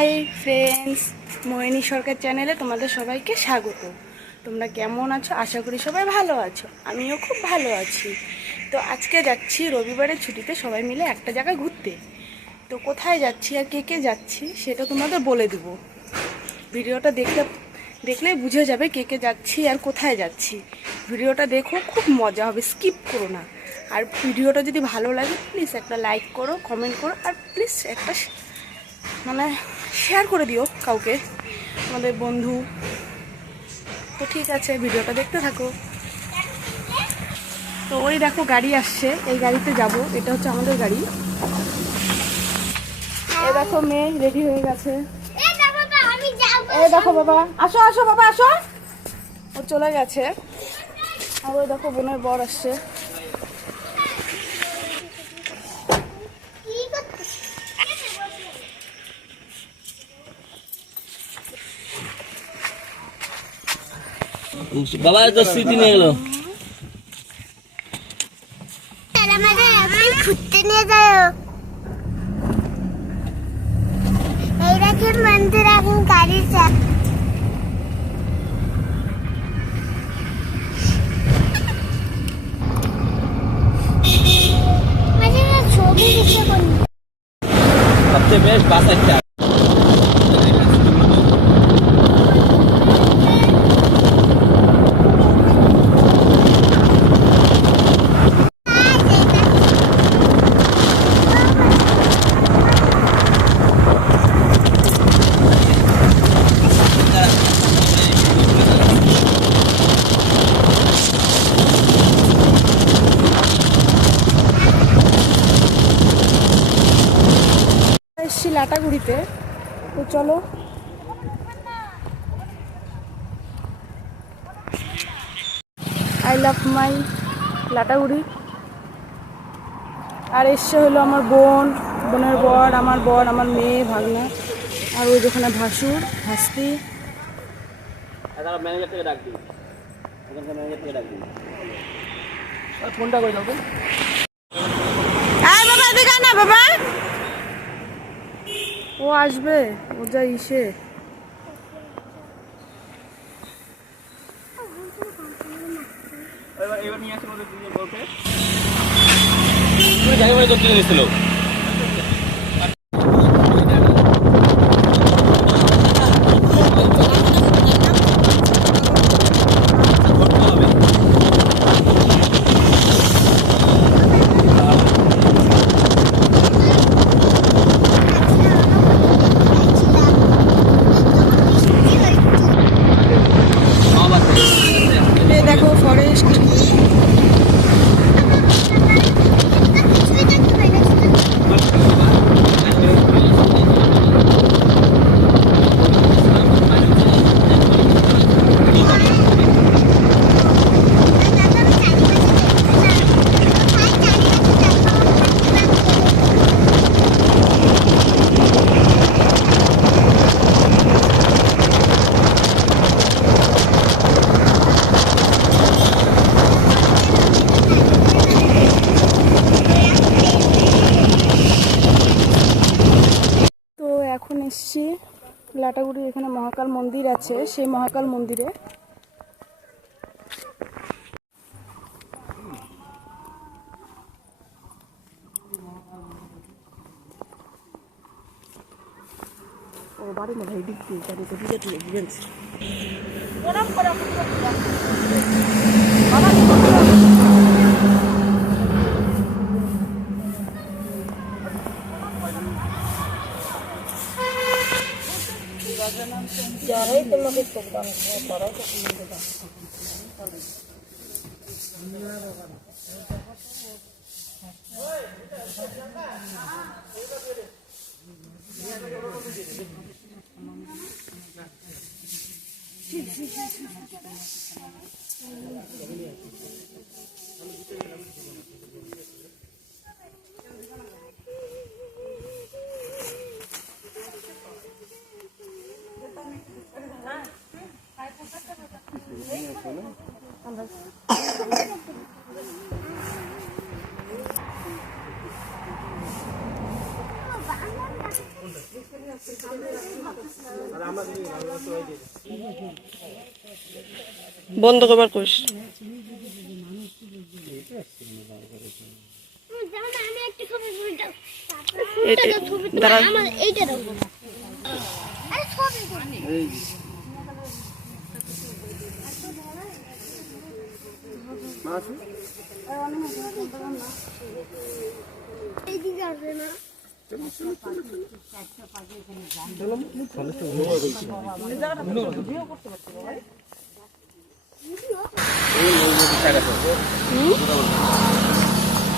Hi friends, মোহিনী সরকার চ্যানেলে তোমাদের সবাইকে স্বাগত। তোমরা কেমন আছো? আশা করি সবাই ভালো আছো। আমিও খুব ভালো আছি। তো আজকে যাচ্ছি রবিবারের ছুটিতে সবাই মিলে একটা জায়গায় ঘুরতে। তো কোথায় যাচ্ছি আর কে কে যাচ্ছি সেটা তোমাদের বলে দেব। ভিডিওটা দেখলেই বুঝে যাবে কে কে যাচ্ছি আর কোথায় যাচ্ছি। ভিডিওটা দেখো, খুব মজা হবে, স্কিপ করো না। আর ভিডিওটা যদি ভালো লাগে প্লিজ একটা লাইক করো, কমেন্ট করো, আর প্লিজ একটা শেয়ার করে দিও কাউকে, আমাদের বন্ধু। তো ঠিক আছে, ভিডিওটা দেখতে থাকো। তো ওই দেখো গাড়ি আসছে, এই গাড়িতে যাব। এটা হচ্ছে আমাদের গাড়ি। এই দেখো মেয়ে রেডি হয়ে গেছে। এই দেখো বাবা, আসো আসো বাবা আসো। ও চলে গেছে। আর ওই দেখো বোনের বর আসছে। বাবা তো স্মৃতি নিয়ে গেল। ঘুরতে নিয়ে যাও। এই দেখেন মন্দির, এখন গাড়ি চাপ। ছবি দিচ্ছে কোন সবচেয়ে বেস্ট বাস একটা। এসছি লাটাগুড়িতে। তো চলো, আই লাভ মাই লাটাগুড়ি। আর এসছে হলো আমার বোনের বর, আমার মেয়ে, ভাগনা, আর ওই যেখানে ভাসুর ভাস্তি। ম্যানেজার থেকে ডাক দিই, ম্যানেজার থেকে ডাক দিই। ফোনটা করে দাও। আয় বাবা, এদিকে আয় না বাবা। ও আসবে, ও যা ইসে। এবার নিয়ে আসে ওদের দুজন বলতে তুমি যাই বলে করতে গেছিল। দেখো ফরেস্ট। এখন এসছি লাটাগুড়ি, এখানে মহাকাল মন্দির আছে, সেই মহাকাল মন্দিরে। ও বাড়ি মনে হয় দিক দিয়ে গাড়ি তো দিকে তুলে দিয়েছে। যারাই তোমাকে প্রোগ্রাম করে তারাই তো তোমাকে বন্ধ করবার কোশ। আমি একটা ছবি তুলে দাও। এটা দাঁড়া, আমার এইটা দাও। আরে ছবি তুলে। এই দিকে আসবে না।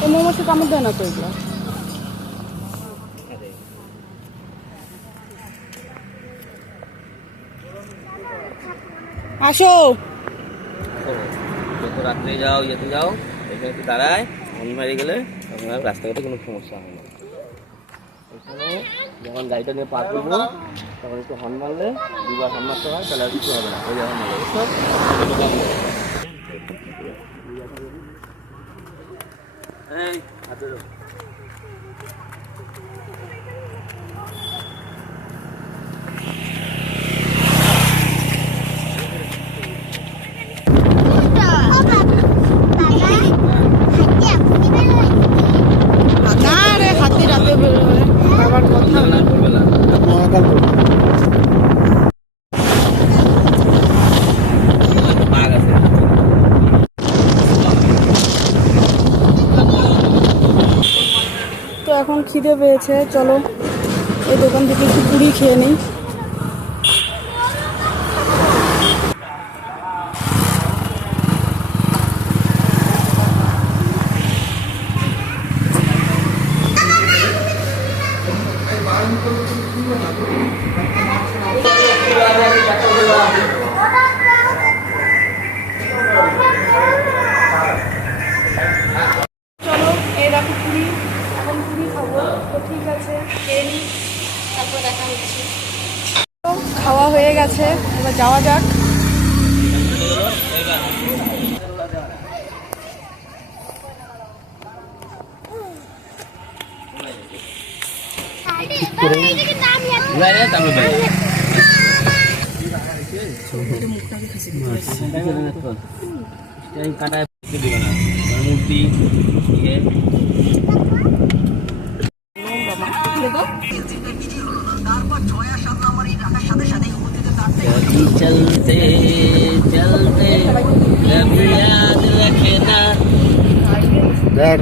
এই মোমোসে কামড় দেয় না তো এগুলো। আসো। যত রাত্রে যাও যেতে যাও এখানে একটু দাঁড়ায় হর্ন মারি গেলে তখন আর রাস্তাঘাটে কোনো সমস্যা হয় না। এখানে যখন গাড়িটা নিয়ে পার করবো তখন একটু হর্ন মারলে দুবার হর্ন মারতে হয়, তাহলে আর কিছু হবে না। ওই যখন মারলে বুঝছো? এই হাতে দাও। না রে, হাতি রাতে বেরোবে বাবার কথা। না করবে না। বাঘ আছে। তো এখন খিদে পেয়েছে, চলো এই দোকান থেকে একটু পুরি খেয়ে নিই। চলো এই দেখো পুরি, এখন পুরি খাবো। তো ঠিক আছে, খেয়ে নিই, তারপর দেখা হচ্ছে। তো খাওয়া হয়ে গেছে, এবার যাওয়া যাক। এইদিকে নাম বাইরে তারপরে বাইরে। কাটায় দিবে না মূর্তি ইয়ে चलते चलते जब याद रखना देख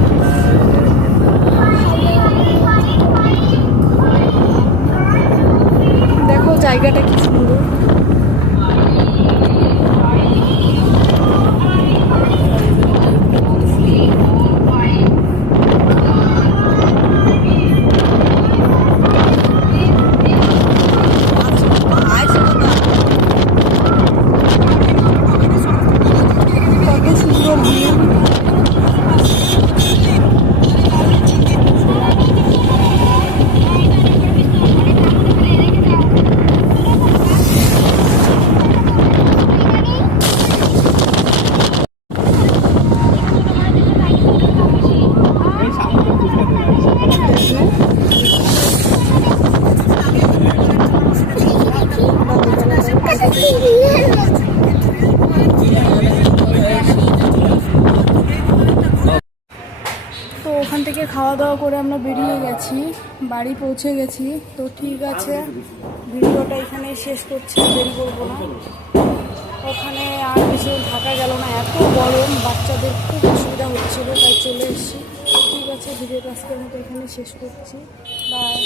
দেখো জায়গাটা কি সুন্দর। কত সুন্দর ভিউ। তো ওখান থেকে খাওয়া দাওয়া করে আমরা বেরিয়ে গেছি, বাড়ি পৌঁছে গেছি। তো ঠিক আছে, ভিডিওটা এখানেই শেষ করছি, দেরি করবো না। ওখানে আর বেশি থাকা গেল না, এত গরম, বাচ্চাদের খুব অসুবিধা হচ্ছিল, তাই চলে এসেছি। ঠিক আছে, ভিডিওটা আজকের মতো এখানে শেষ করছি। বাই।